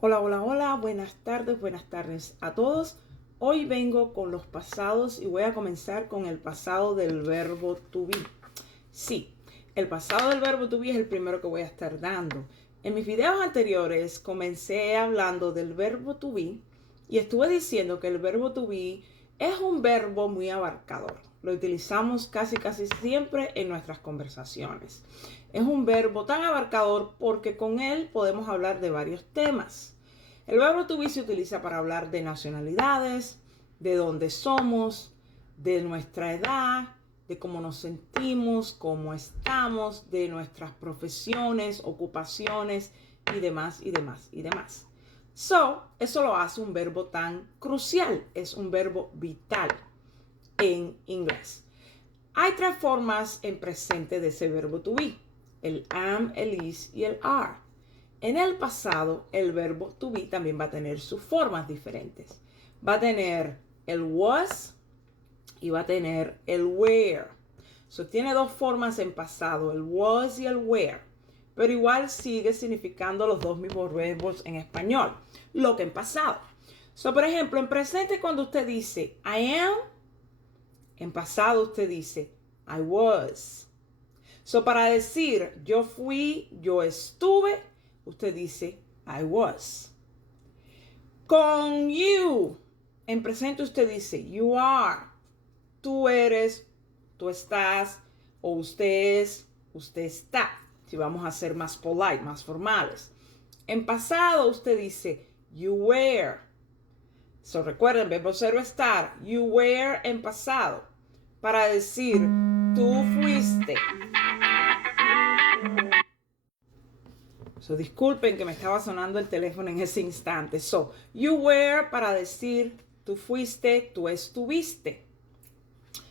Hola, hola, hola, buenas tardes a todos. Hoy vengo con los pasados y voy a comenzar con el pasado del verbo to be. Sí, el pasado del verbo to be es el primero que voy a estar dando. En mis videos anteriores comencé hablando del verbo to be y estuve diciendo que el verbo to be es un verbo muy abarcador. Lo utilizamos casi siempre en nuestras conversaciones. Es un verbo tan abarcador porque con él podemos hablar de varios temas. El verbo to be se utiliza para hablar de nacionalidades, de dónde somos, de nuestra edad, de cómo nos sentimos, cómo estamos, de nuestras profesiones, ocupaciones y demás, y demás, y demás. Eso lo hace un verbo tan crucial, es un verbo vital en inglés. Hay tres formas en presente de ese verbo to be: el am, el is y el are. En el pasado, el verbo to be también va a tener sus formas diferentes. Va a tener el was y va a tener el were. Tiene dos formas en pasado, el was y el were, pero igual sigue significando los dos mismos verbos en español, lo que en pasado. Por ejemplo, en presente, cuando usted dice I am, en pasado usted dice I was. Para decir yo fui, yo estuve, usted dice I was. Con you, en presente usted dice you are. Tú eres, tú estás, o usted es, usted está. Si vamos a ser más polite, más formales. En pasado usted dice you were. Recuerden, verbo ser o estar. You were en pasado. Para decir tú fuiste. Disculpen que me estaba sonando el teléfono en ese instante. You were para decir tú fuiste, tú estuviste.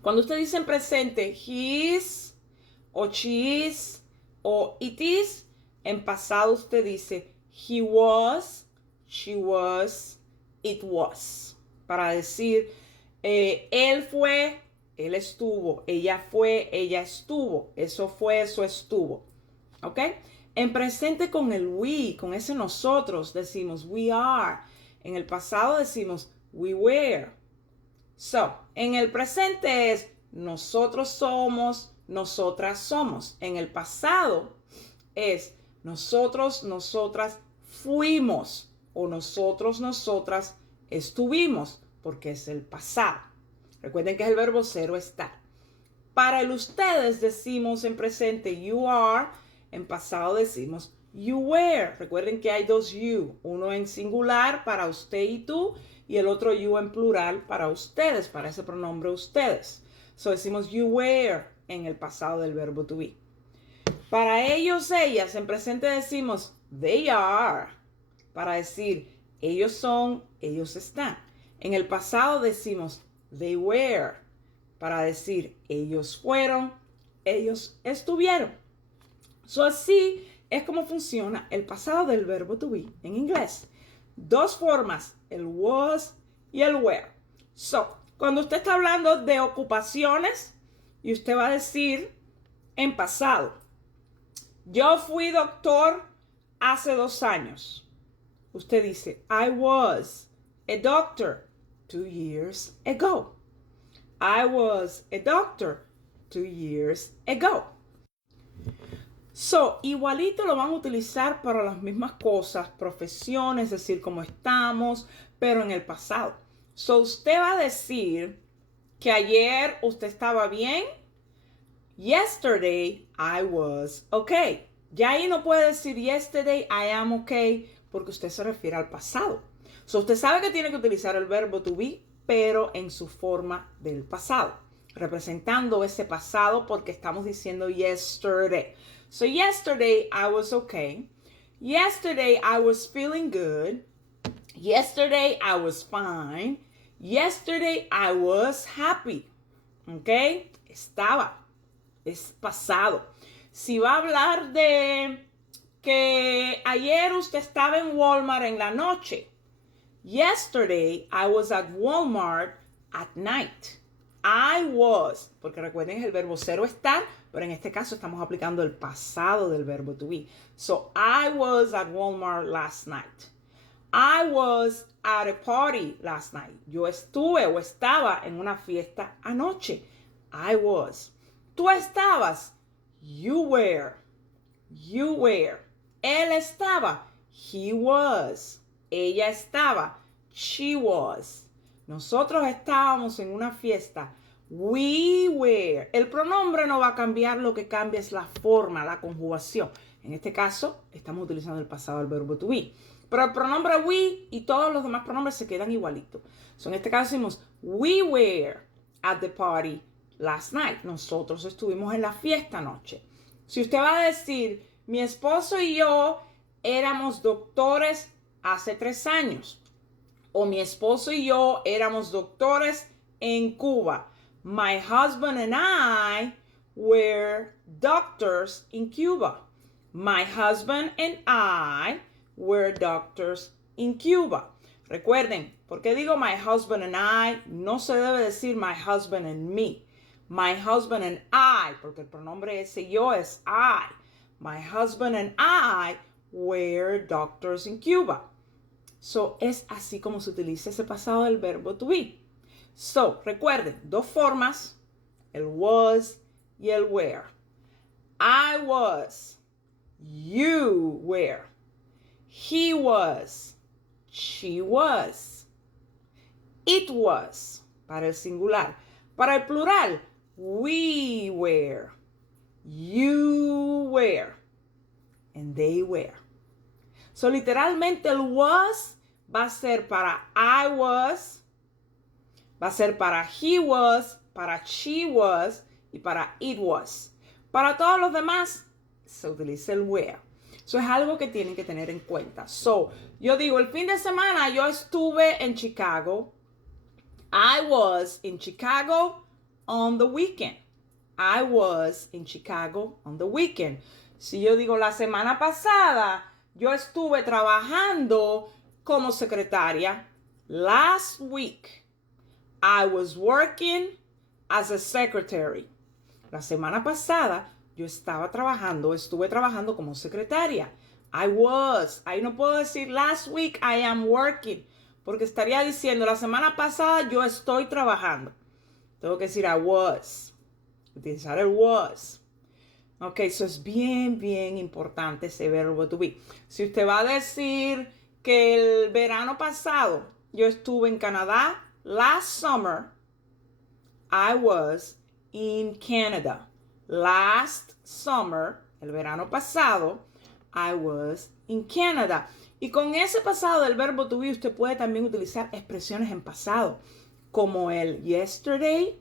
Cuando usted dice en presente he is o she is o it is, en pasado usted dice he was, she was, it was. Para decir él fue, él estuvo, ella fue, ella estuvo, eso fue, eso estuvo. ¿Ok? En presente con el we, con ese nosotros, decimos we are. En el pasado decimos we were. En el presente es nosotros somos, nosotras somos. En el pasado es nosotros, nosotras fuimos o nosotros, nosotras estuvimos, porque es el pasado. Recuerden que es el verbo ser o estar. Para el ustedes decimos en presente you are, en pasado decimos you were. Recuerden que hay dos you, uno en singular para usted y tú, y el otro you en plural para ustedes, para ese pronombre ustedes. Decimos you were en el pasado del verbo to be. Para ellos, ellas, en presente decimos they are, para decir ellos son, ellos están. En el pasado decimos they were, para decir ellos fueron, ellos estuvieron. Así es como funciona el pasado del verbo to be en inglés. Dos formas, el was y el were. Cuando usted está hablando de ocupaciones y usted va a decir en pasado, yo fui doctor hace 2 años. Usted dice, I was a doctor 2 years ago. I was a doctor 2 years ago. Igualito lo van a utilizar para las mismas cosas, profesiones, es decir, cómo estamos, pero en el pasado. Usted va a decir que ayer usted estaba bien. Yesterday I was okay. Ya ahí no puede decir yesterday I am okay porque usted se refiere al pasado. Usted sabe que tiene que utilizar el verbo to be, pero en su forma del pasado, representando ese pasado porque estamos diciendo yesterday. Yesterday I was okay. Yesterday I was feeling good. Yesterday I was fine. Yesterday I was happy. ¿Ok? Estaba. Es pasado. Si va a hablar de que ayer usted estaba en Walmart en la noche. Yesterday I was at Walmart at night. I was, porque recuerden es el verbo ser o estar, pero en este caso estamos aplicando el pasado del verbo to be. I was at Walmart last night. I was at a party last night. Yo estuve o estaba en una fiesta anoche. I was. Tú estabas. You were. You were. Él estaba. He was. Ella estaba. She was. Nosotros estábamos en una fiesta. We were. El pronombre no va a cambiar, lo que cambia es la forma, la conjugación. En este caso, estamos utilizando el pasado del verbo to be. Pero el pronombre we y todos los demás pronombres se quedan igualitos. So, en este caso decimos, we were at the party last night. Nosotros estuvimos en la fiesta anoche. Si usted va a decir, mi esposo y yo éramos doctores hace 3 años. O mi esposo y yo éramos doctores en Cuba. My husband and I were doctors in Cuba. My husband and I were doctors in Cuba. Recuerden, ¿por qué digo my husband and I? No se debe decir my husband and me. My husband and I, porque el pronombre ese yo es I. My husband and I were doctors in Cuba. So, es así como se utiliza ese pasado del verbo to be. So, recuerden, 2 formas, el was y el were. I was, you were, he was, she was, it was, para el singular. Para el plural, we were, you were, and they were. So, literalmente el was va a ser para I was, va a ser para he was, para she was y para it was. Para todos los demás se utiliza el were. Eso es algo que tienen que tener en cuenta. So, yo digo, el fin de semana yo estuve en Chicago. I was in Chicago on the weekend. I was in Chicago on the weekend. Si yo digo, la semana pasada yo estuve trabajando como secretaria. Last week, I was working as a secretary. La semana pasada yo estuve trabajando como secretaria. I was. Ahí no puedo decir last week I am working, porque estaría diciendo la semana pasada yo estoy trabajando. Tengo que decir I was. Utilizar el was. Ok, eso es bien, bien importante ese verbo to be. Si usted va a decir que el verano pasado yo estuve en Canadá, last summer, I was in Canada. Last summer, el verano pasado, I was in Canada. Y con ese pasado del verbo to be, usted puede también utilizar expresiones en pasado, como el yesterday,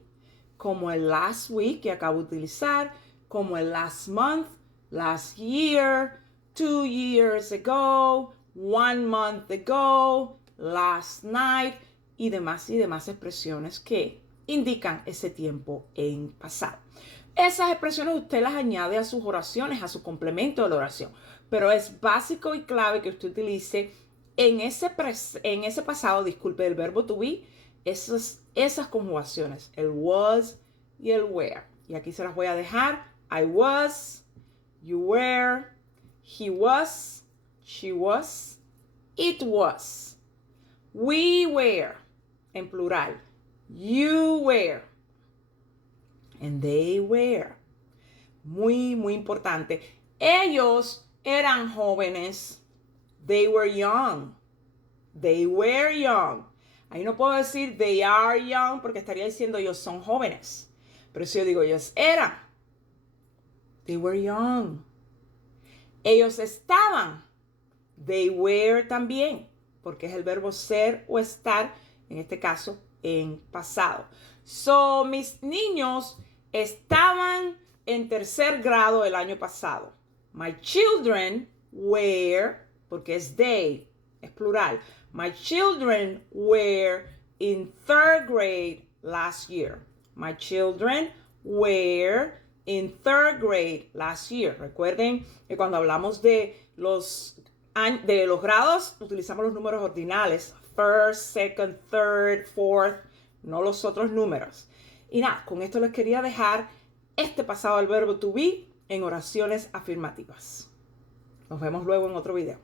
como el last week, que acabo de utilizar, como el last month, last year, 2 years ago, 1 month ago, last night, y demás expresiones que indican ese tiempo en pasado. Esas expresiones usted las añade a sus oraciones, a su complemento de la oración, pero es básico y clave que usted utilice en ese pasado, disculpe, el verbo to be, esas conjugaciones, el was y el were. Y aquí se las voy a dejar. I was, you were, he was, she was, it was, we were, en plural, you were, and they were. Muy, muy importante. Ellos eran jóvenes. They were young. They were young. Ahí no puedo decir they are young porque estaría diciendo ellos son jóvenes. Pero si yo digo ellos eran, they were young. Ellos estaban, they were también, porque es el verbo ser o estar, en este caso, en pasado. So, mis niños estaban en 3er grado el año pasado. My children were, porque es they, es plural. My children were in 3rd grade last year. My children were in 3rd grade last year. Recuerden que cuando hablamos de los grados, utilizamos los números ordinales. 1st, 2nd, 3rd, 4th, no los otros números. Y nada, con esto les quería dejar este pasado del verbo to be en oraciones afirmativas. Nos vemos luego en otro video.